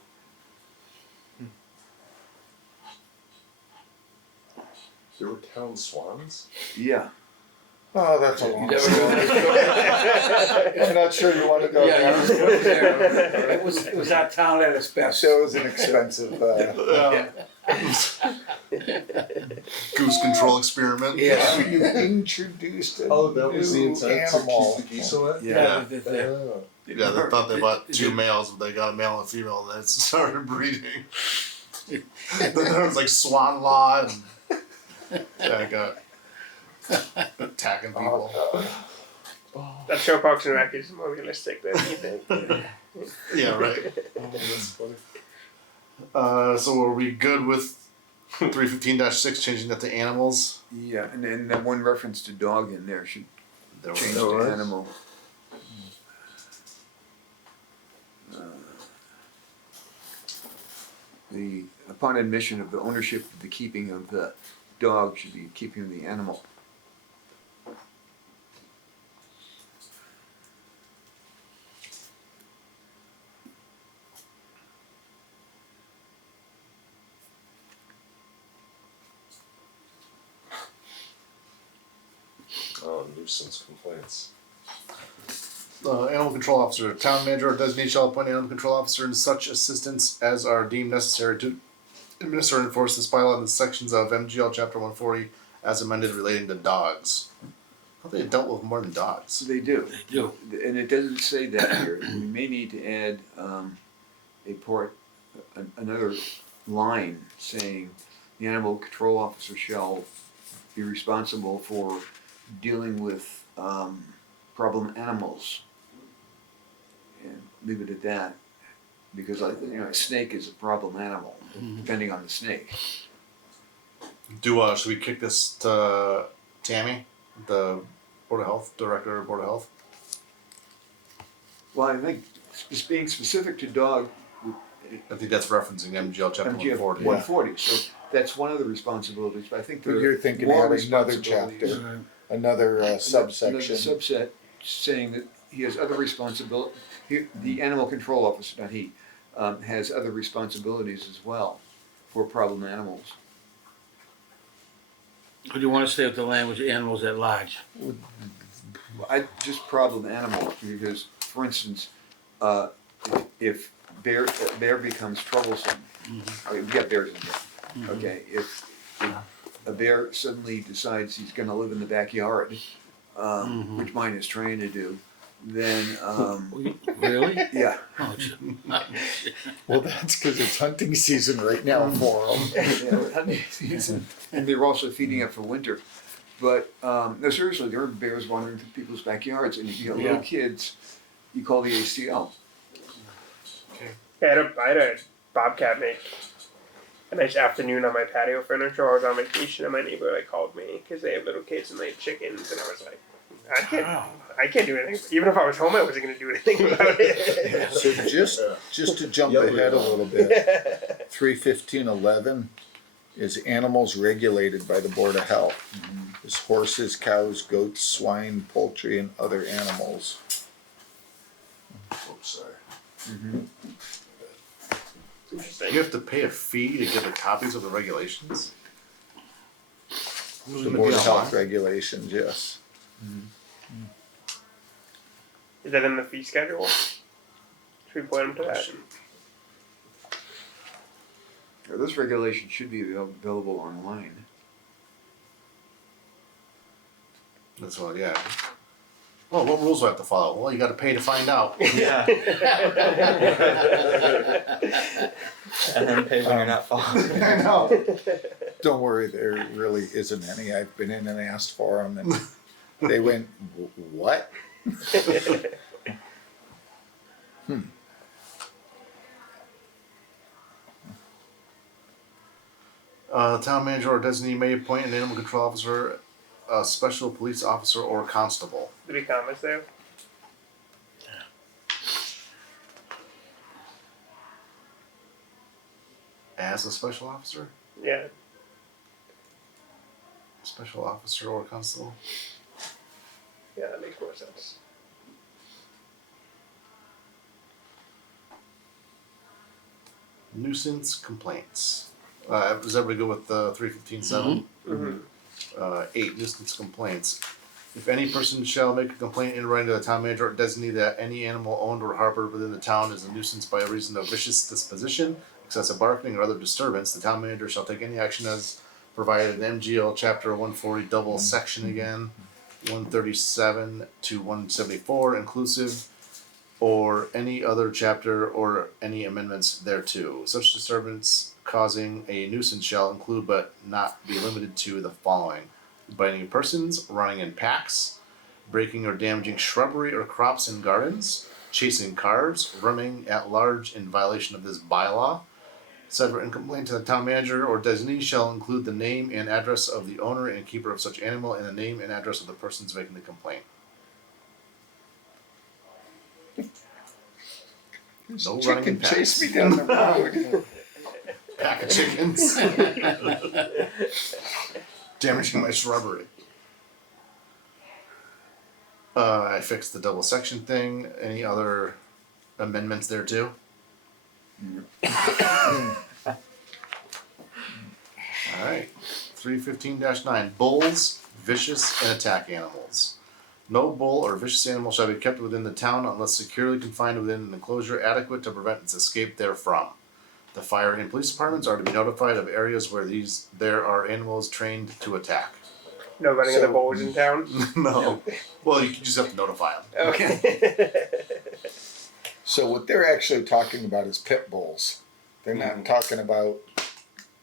There were town swans. Yeah. Oh, that's a long You story. never I'm not sure you wanna go Yeah, there. you just go there. It was our town at its best. So it was an expensive, Goose control experiment. Yeah. you introduced a Oh, that was the new intent animal. to keep the geese away. Yeah. Oh. Yeah, they thought they bought two males, but they got a male and a female, and then started breeding. Then there was like swan law, and I got attacking people. That show Parks and Rec is more realistic than you think. Yeah, right. Oh, that's funny. So are we good with 315-6 changing that to animals? Yeah, and then that one reference to dog in there should There change we to go. animal. Upon admission of the ownership of the keeping of the dog should be keeping of the animal. Oh, nuisance complaints. Animal control officer, town manager or designee shall appoint animal control officer and such assistants as are deemed necessary to administer and enforce this bylaw in the sections of MGL chapter 140 as amended relating to dogs. I thought they dealt with more than dogs. So they do. They do. And it doesn't say that here. We may need to add another line saying the animal control officer shall be responsible for dealing with problem animals. And leave it at that, because a snake is a problem animal, depending on the snake. Should we kick this to Tammy, the Board of Health, Director of Board of Health? Well, I think just being specific to dog, I think that's referencing MGL chapter MGF 140. 140, so that's one of the responsibilities, but I think there You're are thinking more adding another responsibilities. chapter, another Another subsection. subset saying that he has other responsibility, the animal control officer, not he, has other responsibilities as well for problem animals. Or do you wanna stay with the language animals at large? I just problem animals because, for instance, if bear becomes troublesome, I mean, we got bears in here. Okay, if a bear suddenly decides he's going to live in the backyard, which mine is trained to do, then Really? yeah, Oh, shit. Well, that's because it's hunting season right now for them. and they're also feeding up for winter. But no, seriously, there are bears wandering through people's backyards, and if you got little Yeah. kids, you call the ACL. I had a bobcat make a nice afternoon on my patio furniture. I was on vacation, and my neighbor called me because they have little kids and they have chickens, and I was like, I can't do anything. Even if I was home, I wasn't going to do anything about it. So just to jump Yeah, ahead a little bit, 315.11 is animals regulated by the Board of Health. It's horses, cows, goats, swine, poultry, and other animals. Oops, sorry. Interesting. You have to pay a fee to get the copies of the regulations? The Board of Health regulations, yes. Is that in the fee schedule? Should we point them to that? This regulation should be available online. That's what, yeah. Well, what rules do I have to follow? Well, you gotta pay to find out. Yeah. And then pay when you're not following. I know. Don't worry, there really isn't any. I've been in and asked for them, and they went, "What?" The town manager or designee may appoint an animal control officer, a special police officer, or constable. Did we comments there? As a special officer? Yeah. Special officer or constable? Yeah, that makes more sense. Nuisance complaints. Does everybody go with 315.7? Mm-hmm. 8, nuisance complaints. If any person shall make a complaint in writing to the town manager or designee that any animal owned or harbored within the town is a nuisance by reason of vicious disposition, excessive barking, or other disturbance, the town manager shall take any action as provided in MGL chapter 140 double section again, 137 to 174 inclusive, or any other chapter or any amendments thereto. Such disturbance causing a nuisance shall include but not be limited to the following: biting persons, running in packs, breaking or damaging shrubbery or crops in gardens, chasing cars, running at large in violation of this bylaw. Said written complaint to the town manager or designee shall include the name and address of the owner and keeper of such animal and the name and address of the persons making the complaint. No running in Chicken chased packs. me down the road. Pack of chickens. Damaging my shrubbery. I fixed the double section thing. Any other amendments there too? Alright. 315-9. Bulls, vicious, and attack animals. No bull or vicious animal shall be kept within the town unless securely confined within an enclosure adequate to prevent its escape therefrom. The fire and police departments are to be notified of areas where there are animals trained to attack. No running of the So- bulls in town. No. Well, you just have to notify them. Okay. So what they're actually talking about is pit bulls. They're not talking about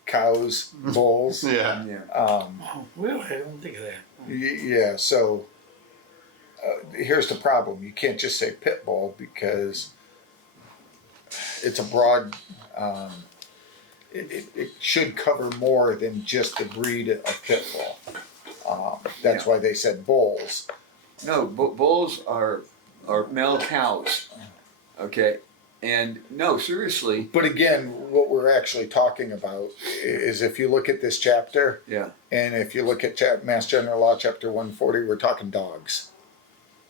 cows, bulls. Yeah. Yeah. Oh, really? I didn't think of that. Yeah, so here's the problem. You can't just say pit bull because it's a broad, it should cover more than just the breed of pit bull. That's why they said bulls. No, bulls are male cows, okay? And no, seriously, But again, what we're actually talking about is if you look at this chapter, yeah, and if you look at Mass General Law, Chapter 140, we're talking dogs.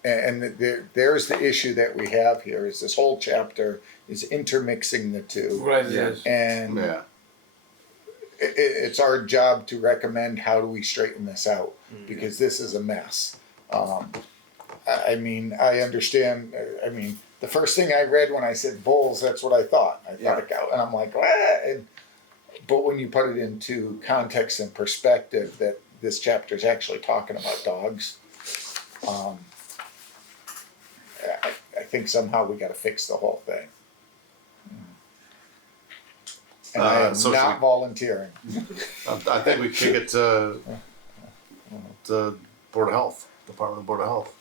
And there's the issue that we have here, is this whole chapter is intermixing the two. Right, it Yeah. is. And Yeah. it's our job to recommend how do we straighten this out, because this is a mess. I mean, I understand, I mean, the first thing I read when I said bulls, that's what I thought. I thought a cow, and I'm like, what? But when you put it into context and perspective that this chapter is actually talking about dogs, I think somehow we gotta fix the whole thing. And I am So should not we- volunteering. I think we kick it to the Board of Health, Department of Board of Health.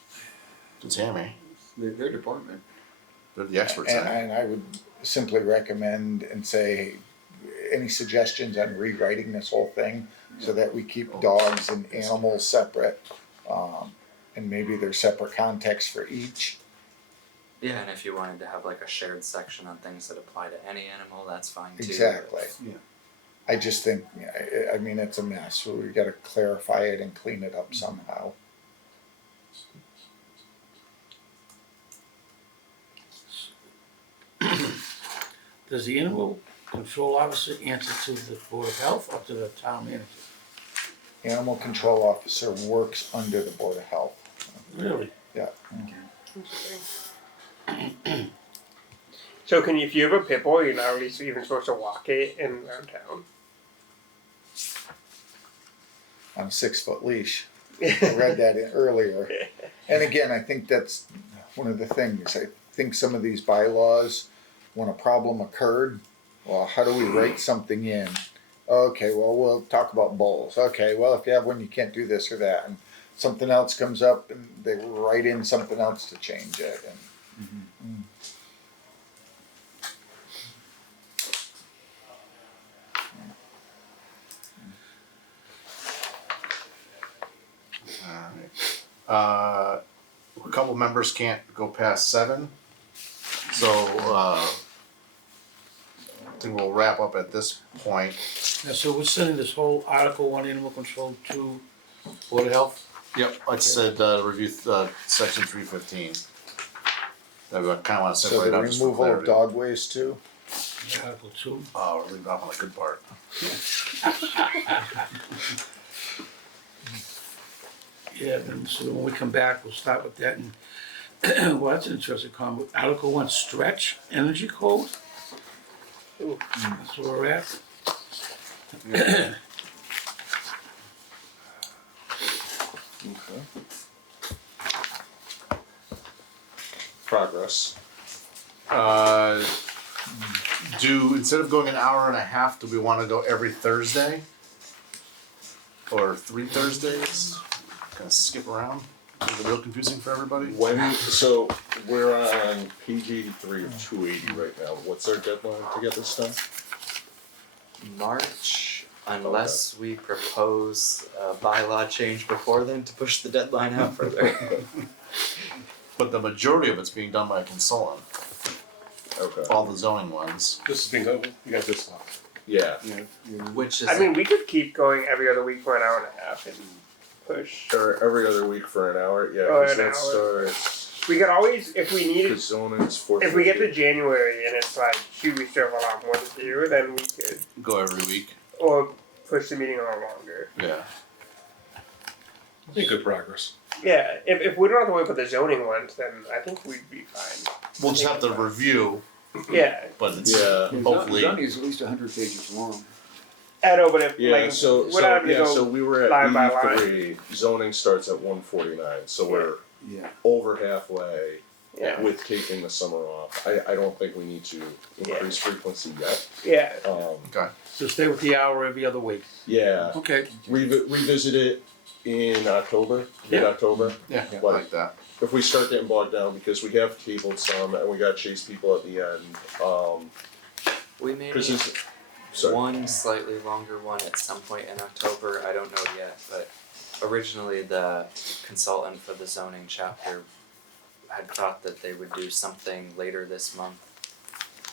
It's Tammy. their department. They're the experts in it. And I would simply recommend and say, any suggestions on rewriting this whole thing so that we keep dogs and animals separate, and maybe there's separate context for each. Yeah, and if you wanted to have like a shared section on things that apply to any animal, that's fine too. Exactly. Yeah. I just think, I mean, it's a mess, so we gotta clarify it and clean it up somehow. Does the animal control officer answer to the Board of Health or to the town manager? Animal control officer works under the Board of Health. Really? Yeah. So can you, if you have a pit bull, you're not really even supposed to walk it in around town? On a 6-foot leash. I read that earlier. And again, I think that's one of the things. I think some of these bylaws, when a problem occurred, well, how do we write something in? Okay, well, we'll talk about bulls. Okay, well, if you have one, you can't do this or that. And something else comes up and they write in something else to change it. And A couple members can't go past 7, so I think we'll wrap up at this point. Now, so we're sending this whole Article 1 animal control to Board of Health? Yep. Like I said, review section 315. That we kind of want to so separate the out just for removal of clarity. dog waste too. Article 2. Oh, we're leaving off on the good part. Yeah, then, so when we come back, we'll start with that. And well, that's an interesting comment. Article 1, stretch energy code. Ooh. That's where we're at. Progress. Instead of going an hour and a half, do we want to go every Thursday? Or 3 Thursdays? Kind of skip around? Is it real confusing for everybody? So we're on page 83 of 280 right now. What's our deadline to get this done? March, unless we propose a bylaw change before then to push the deadline out further. But the majority of it's being done by a consultant, Okay. all the zoning ones. This is being, you got this one. Yeah. Which is I mean, we could keep going every other week for an hour and a half and push. Or every other week for an hour. Yeah. Oh, 'Cause an that hour. starts. We could always, if we The needed, zoning's 4. if we get to January and it's like, shoot, we still have a lot more to do, then we could, Go every week. or push the meeting a little longer. Yeah. I think good progress. Yeah, if we don't have to wait for the zoning ones, then I think we'd be fine. We'll just have to review, Yeah, but it's Yeah. hopefully. Zoning is at least 100 pages long. I know, but if Yeah. like so we're not having to go so we were line by at line. 83. Zoning starts at 149. So we're Yeah. over halfway yeah, with taking the summer off. I don't think we need to increase frequency yet. yeah, Okay. So stay with the hour every other week. Yeah. Okay. Revisit it in October, mid-October. Yeah, I Like- like that. If we start getting bogged down, because we have tabled some and we got to chase people at the end. we may Because need, Sorry. one slightly longer one at some point in October. I don't know yet, but originally the consultant for the zoning chapter had thought that they would do something later this month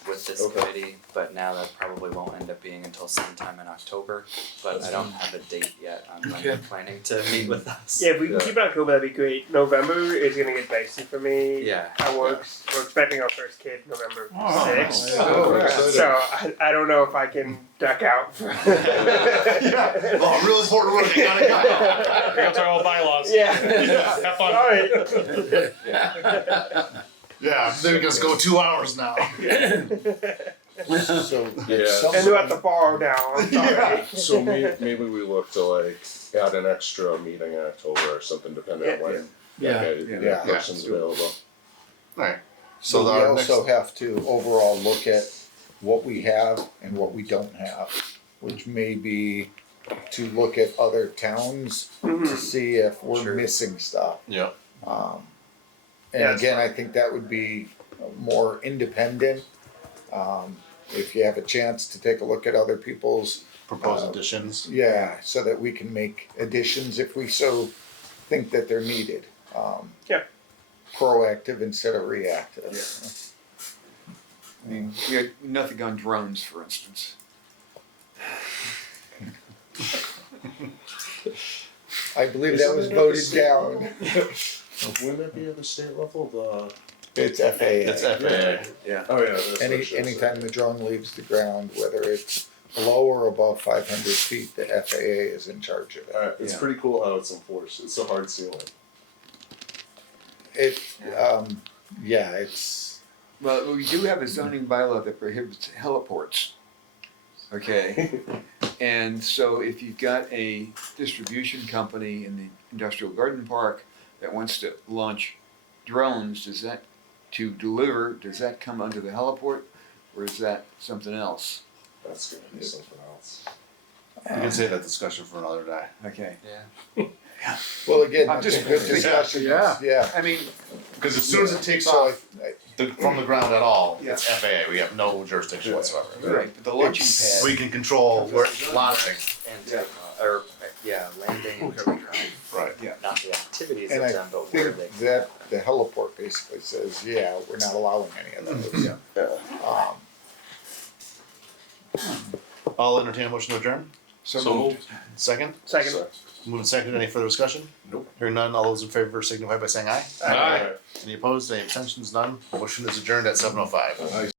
with this Okay. committee, but now that probably won't end up being until sometime in October. But I don't have a date yet on when they're Okay. planning to meet with us. Yeah, if we can keep it October, that'd be great. November is gonna get dicey for me. Yeah. We're expecting our first kid November Oh, 6th. oh, excited. So I don't know if I can duck out. For Yeah. Oh, real important work. You gotta go. That's our old bylaws. Yeah. Have fun. Sorry. Yeah, then we just go 2 hours now. So Yeah. And they're at the bar now. I'm sorry. So maybe we look to like add an extra meeting in October or something, depending on when Yeah. Yeah. that person's available. Alright, So so we our next, also have to overall look at what we have and what we don't have, which may be to look at other towns to see if we're Sure. missing stuff. yeah, And Yeah, that's again, I think that would be more independent. If you have a chance to take a look at other people's, proposed additions. yeah, so that we can make additions if we so think that they're needed. Yeah. Proactive instead of reactive. I mean, we had nothing on drones, for instance. I believe that was voted down. Wouldn't it be at the state level? It's FAA. It's FAA. Yeah. Oh yeah. That's what it should Anytime say. the drone leaves the ground, whether it's below or above 500 feet, the FAA is in charge of it. It's Yeah. pretty cool how it's enforced. It's a hard ceiling. Yeah, it's, Well, we do have a zoning bylaw that prohibits heliports. Okay, and so if you've got a distribution company in the industrial garden park that wants to launch drones, does that come under the heliport, or is that something else? That's gonna be something else. We can save that discussion for another day. Okay, Yeah. well, again, I'm it's just- a good discussion. Yeah. I mean, Because as soon as it takes So off from the ground at all, Yeah. it's FAA. We have no jurisdiction whatsoever. right, but the launching pad. We can control where launching. And takeoff, or landing and takeoff. Right. Not the activities And of I them, but where think they. that the heliport basically says, yeah, we're not allowing any of those. I'll entertain a motion to adjourn. So moved. Second? Second. So, Moving second. Any further discussion? Nope. Hearing none. All those in favor signify by saying aye. Aye. Any opposed? Any abstentions? None. Motion is adjourned at 7:05. Nice.